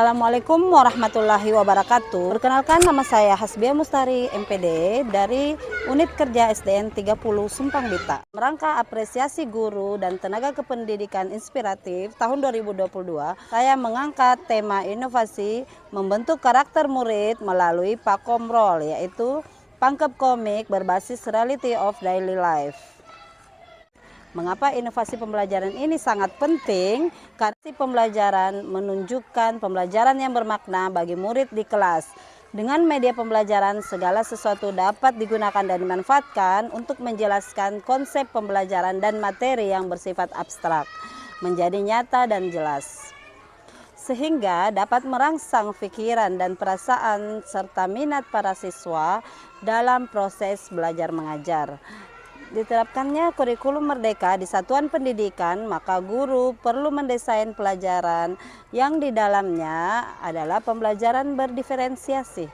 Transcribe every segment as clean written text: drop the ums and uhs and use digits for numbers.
Assalamualaikum warahmatullahi wabarakatuh. Perkenalkan, nama saya Hasbiah Mustari, MPD dari Unit Kerja SDN 30 Sumpang Bita. Merangka apresiasi guru dan tenaga kependidikan inspiratif tahun 2022, saya mengangkat tema inovasi membentuk karakter murid melalui Pakomrol, yaitu pangkep komik berbasis reality of daily life. Mengapa inovasi pembelajaran ini sangat penting? Karena pembelajaran menunjukkan pembelajaran yang bermakna bagi murid di kelas. Dengan media pembelajaran, segala sesuatu dapat digunakan dan dimanfaatkan untuk menjelaskan konsep pembelajaran dan materi yang bersifat abstrak menjadi nyata dan jelas, sehingga dapat merangsang pikiran dan perasaan serta minat para siswa dalam proses belajar mengajar. Diterapkannya kurikulum merdeka di satuan pendidikan, maka guru perlu mendesain pelajaran yang di dalamnya adalah pembelajaran berdiferensiasi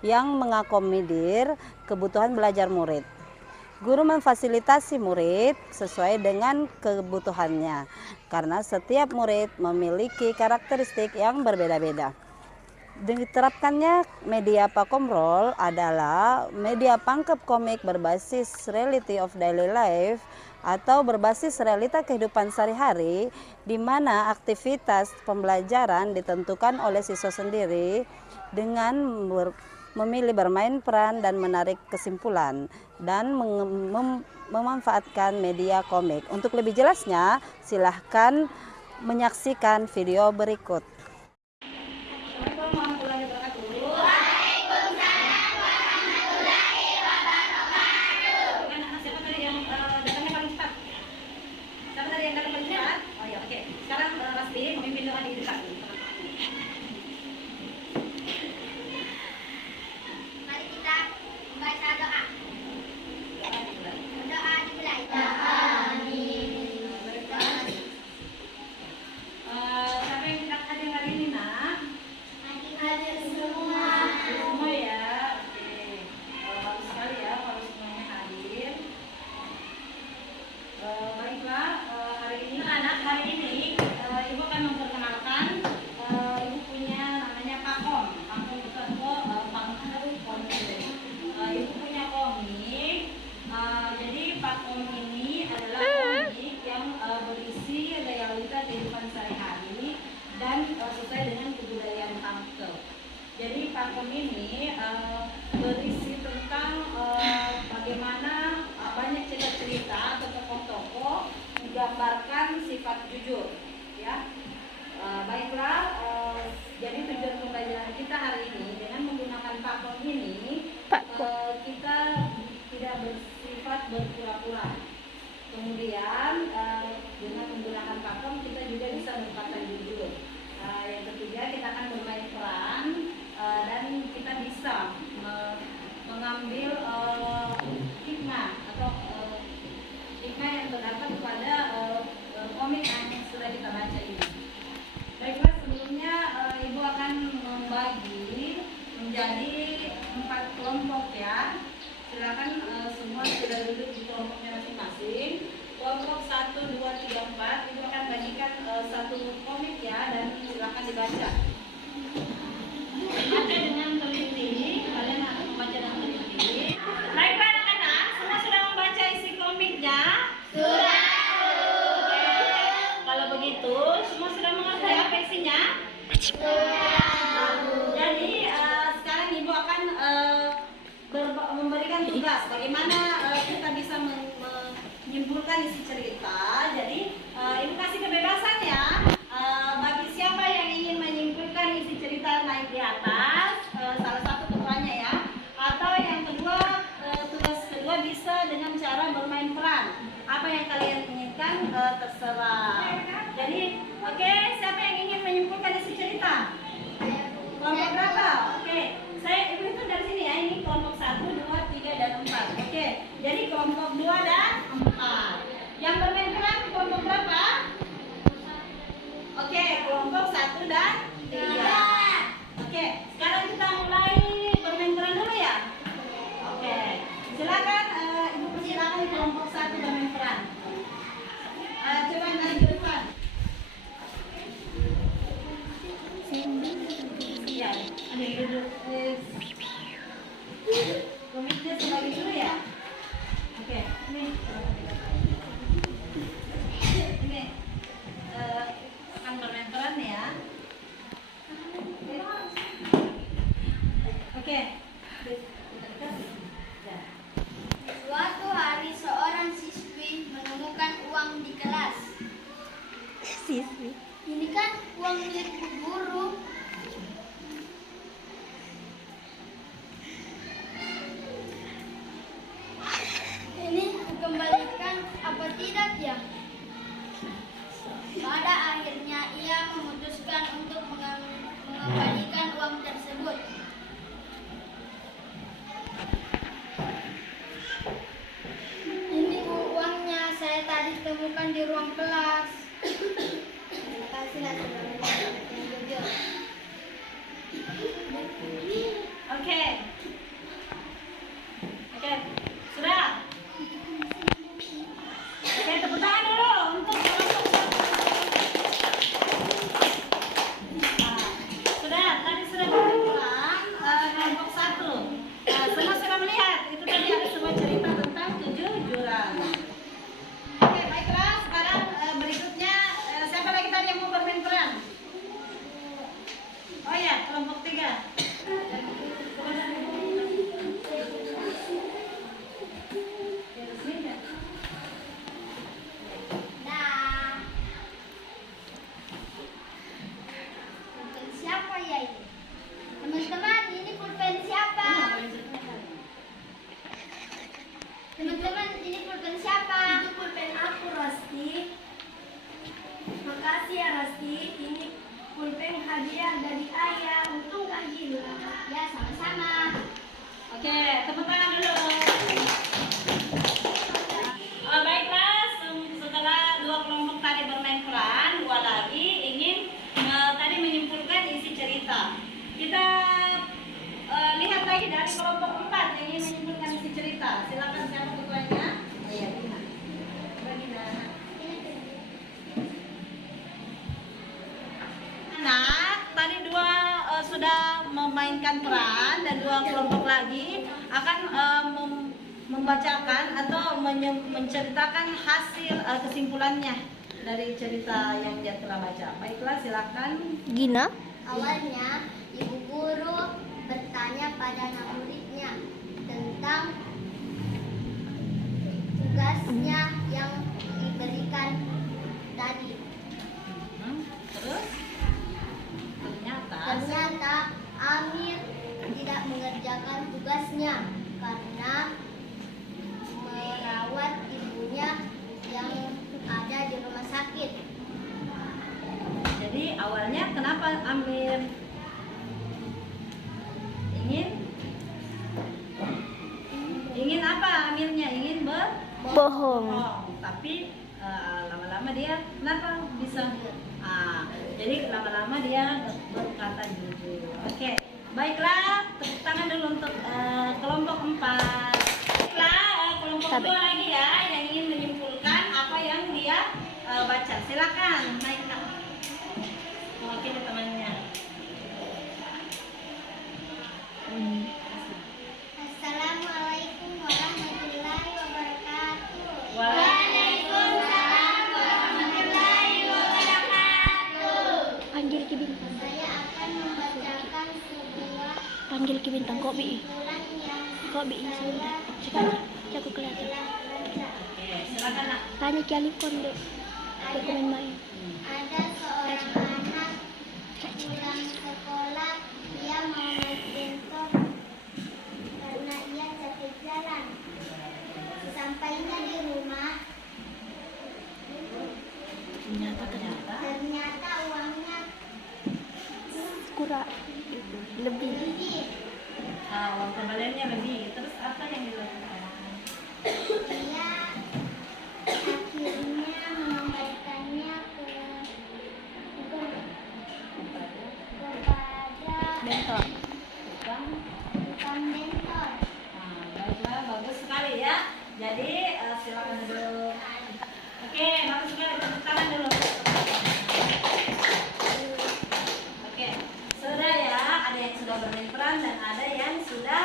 yang mengakomodir kebutuhan belajar murid. Guru memfasilitasi murid sesuai dengan kebutuhannya, karena setiap murid memiliki karakteristik yang berbeda-beda. Diterapkannya media Pakomrol adalah media pangkep komik berbasis reality of daily life atau berbasis realita kehidupan sehari-hari, di mana aktivitas pembelajaran ditentukan oleh siswa sendiri dengan memilih bermain peran dan menarik kesimpulan dan memanfaatkan media komik. Untuk lebih jelasnya, silahkan menyaksikan video berikut. Sesuai dengan kebudayaan pangkep. Jadi pakem ini berisi tentang bagaimana banyak cerita-cerita atau tokoh-tokoh menggambarkan sifat jujur, ya. Baiklah, jadi tujuan pembelajaran kita hari ini dengan menggunakan pakem ini, kita tidak bersifat berpura-pura. Kemudian dengan menggunakan pakem kita juga bisa berkata jujur. Yang ketiga, kita akan bermain peran dan kita bisa mengambil hikmah atau hikmah yang terdapat pada komik yang sudah kita baca ini. Baiklah, sebelumnya Ibu akan membagi menjadi 4 kelompok, ya. Silakan semua sudah duduk di kelompoknya masing-masing. Kelompok 1, 2, 3, 4 Ibu akan bagikan satu komik, ya, dan silakan dibaca. Baca dengan teliti, kalian harus membaca dengan teliti. Baiklah anak-anak, semua sudah membaca isi komiknya? Sudah. Oke, kalau begitu semua sudah mengerti apa isinya? Sudah. Jadi sekarang Ibu akan memberikan tugas bagaimana kita bisa menyimpulkan isi cerita. Jadi Ibu kasih kebebasan, ya, bagi siapa yang ingin menyimpulkan isi cerita naik di atas, salah satu ketuanya, ya. Atau yang kedua, tugas kedua bisa dengan cara bermain peran. Apa yang kalian inginkan terserah. Jadi oke, siapa yang ingin menyimpulkan isi cerita? Kelompok berapa? Oke, Ibu itu dari sini, ya. Ini kelompok 1, 2, 3, dan 4. Oke, jadi kelompok 2 dan 4. Yang bermain peran kelompok berapa? Oke, kelompok 1 dan 3. Oke, sekarang kita mulai bermain peran dulu, ya. Oke, silakan Ibu persilakan kelompok 1 bermain peran. Coba naik ke depan. Ya. Pada akhirnya ia memutuskan untuk mengembalikan uang tersebut. Ini uangnya, saya tadi temukan di ruang kelas. Terima kasih sudah menjawab yang jujur. Oke. Oke, sudah. Oke, tepuk tangan dulu untuk kelompok satu. Nah, sudah, tadi sudah berperan kelompok satu. Semua sudah melihat, itu tadi ada sebuah cerita tentang 7 jurang. Oke, baiklah. Sekarang berikutnya, siapa lagi tadi yang mau bermain peran? Oh ya, kelompok 3. Nah, pulpen siapa ya ini? Teman-teman, ini pulpen siapa? Teman-teman, ini pulpen siapa? Itu pulpen aku, Rasti. Makasih ya, Rasti. Ini pulpen hadiah dari ayah. Untung gak hilang. Ya, sama-sama. Oke, tepuk tangan dulu. Baiklah, setelah 2 kelompok tadi bermain peran, 2 lagi ingin tadi menyimpulkan isi cerita. Kita lihat lagi dari kelompok 4 yang ingin menyimpulkan isi cerita. Silakan siapa ketuanya? Oh iya, Dina. Coba Dina. Nah, tadi 2 sudah memainkan peran dan 2 kelompok lagi akan membacakan atau menceritakan hasil kesimpulannya dari cerita yang dia telah baca. Baiklah, silakan. Gina. Awalnya, ibu guru bertanya pada anak muridnya tentang tugasnya yang diberikan tadi. Terus Ternyata Amir tidak mengerjakan tugasnya karena merawat ibunya yang ada di rumah sakit. Jadi awalnya kenapa Amir ingin apa? Amirnya ingin Bohong. tapi lama-lama dia kenapa bisa? Jadi lama-lama dia berkata jujur. Oke, baiklah, tepuk tangan dulu untuk kelompok 4. Baiklah, kelompok 2 lagi ya yang ingin menyimpulkan apa yang dia baca. Silakan naik mewakili temannya. Assalamualaikum warahmatullahi wabarakatuh. Waalaikumsalam warahmatullahi wabarakatuh. Panggil Ki Bintang. Saya akan membacakan sebuah Panggil Ki Bintang. Kok Bi? kumpulan yang Kok Bi sebentar. Cepat. Aku kelihatan. Oke, silakan nak. Tanya Ki Alif Konde. Aku main-main. ada seorang anak pulang sekolah, ia mau naik bentor karena ia capek jalan. Sesampainya di rumah, ternyata uangnya Kurang. Lebih. sedikit. Uang kembaliannya lebih. Terus apa yang dilakukan? Ia akhirnya mengembalikannya kepada Bentor. tukang bentor. Baiklah, bagus sekali ya. Jadi silakan dulu. Oke, bagus sekali. Tepuk tangan dulu. Oke, sudah ya. Ada yang sudah bermain peran dan ada yang sudah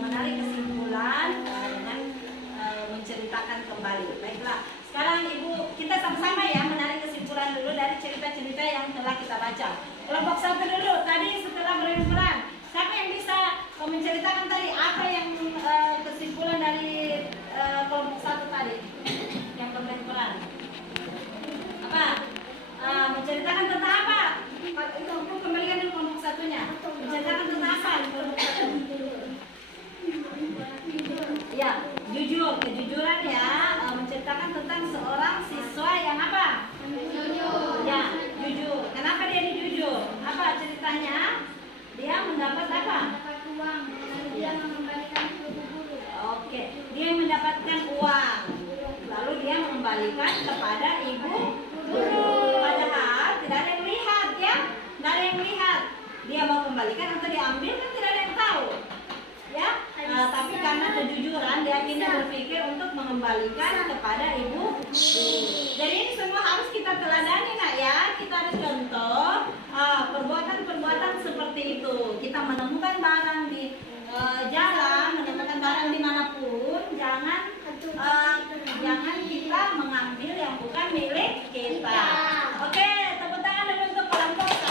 menarik kesimpulan dengan menceritakan kembali. Baiklah, sekarang Ibu kita sama-sama ya menarik kesimpulan dulu dari cerita-cerita yang telah kita baca. Kelompok 1 dulu. Tadi setelah bermain peran, siapa yang bisa menceritakan tadi apa yang kesimpulan dari kelompok 1 tadi yang bermain peran? Apa? Menceritakan tentang apa? Itu kembalikan dulu kelompok 1-nya. Menceritakan tentang apa? Kelompok 1. Ya, jujur, kejujuran ya, menceritakan tentang seorang siswa mendapatkan uang. Lalu dia mengembalikan kepada ibu guru. Padahal tidak ada yang lihat ya, tidak ada yang lihat. Dia mau kembalikan atau diambil kan tidak ada yang tahu. Ya, tapi karena kejujuran dia akhirnya berpikir untuk mengembalikan kepada ibu guru. Jadi ini semua harus kita teladani nak ya. Kita harus contoh perbuatan-perbuatan seperti itu. Kita menemukan barang di jalan, menemukan barang dimanapun, jangan kita mengambil yang bukan milik kita. Oke, tepuk tangan dulu untuk kelompok 1.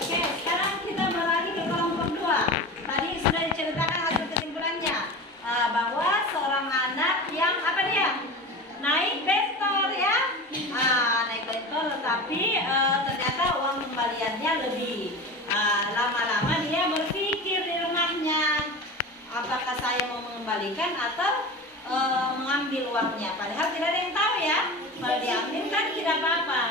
Oke, sekarang kita beralih ke kelompok 2. Tadi sudah diceritakan hasil kesimpulannya bahwa seorang anak yang apa dia? Naik bentor ya, naik bentor, tetapi ternyata uang kembaliannya lebih. Lama-lama dia berpikir di rumahnya, apakah saya mau mengembalikan atau mengambil uangnya. Padahal tidak ada yang tahu ya. Kalau diambil kan tidak apa-apa.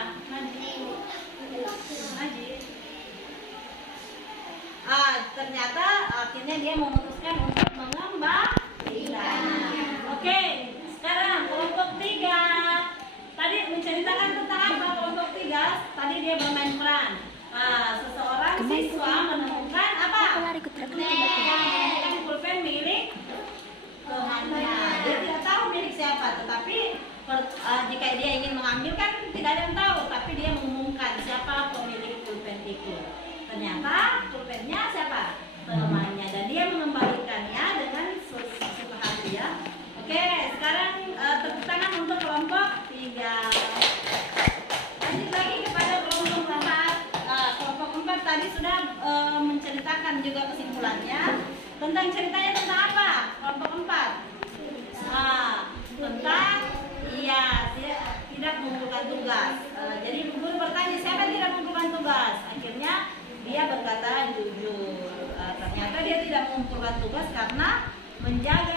Ternyata akhirnya dia memutuskan untuk mengembalikan. Oke, sekarang kelompok 3. Tadi menceritakan tentang apa kelompok 3? Tadi dia bermain peran. Seseorang siswa menemukan apa? Menemukan pulpen milik temannya. Dia tidak tahu milik siapa, tetapi jika dia ingin mengambil kan tidak ada yang tahu, tapi dia mengumumkan siapa pemilik pulpen itu. Ternyata pulpennya siapa? Temannya, dan dia mengembalikannya dengan sesuka hati ya. Oke, sekarang tepuk tangan untuk kelompok 3. Lanjut lagi kepada kelompok 4. Kelompok 4 tadi sudah menceritakan juga kesimpulannya. Tentang ceritanya tentang apa? Kelompok 4. Tentang tidak mengumpulkan tugas. Jadi guru bertanya, siapa yang tidak mengumpulkan tugas? Akhirnya dia berkata jujur. Ternyata dia tidak mengumpulkan tugas karena menjaga